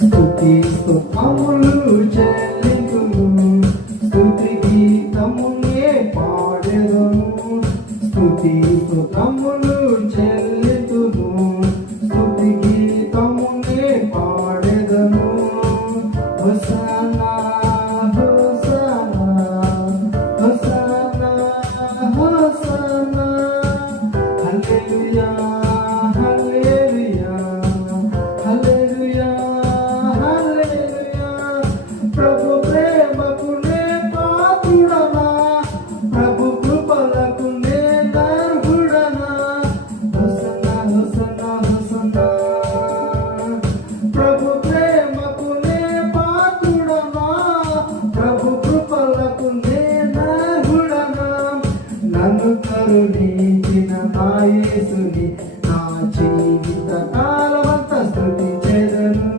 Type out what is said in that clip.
స్తుతి స్తోత్రములు చెల్లింతును, స్తుతి గీతమునే పాడెదను. స్తుతి స్తోత్రములు చెల్లింతును, స్తుతి గీతమునే పాడెదను. హోసన్నా హోసన్నా హోసన్నా హోసన్నా, హల్లెలూయా హల్లెలూయా హల్లెలూయా హల్లెలూయా. ప్రభు ప్రేమకు నే పాత్రుడనా, ప్రభు కృపలకు నే అర్హుడనా. హోసన్నా హోసన్నా హోసన్నా, ప్రభు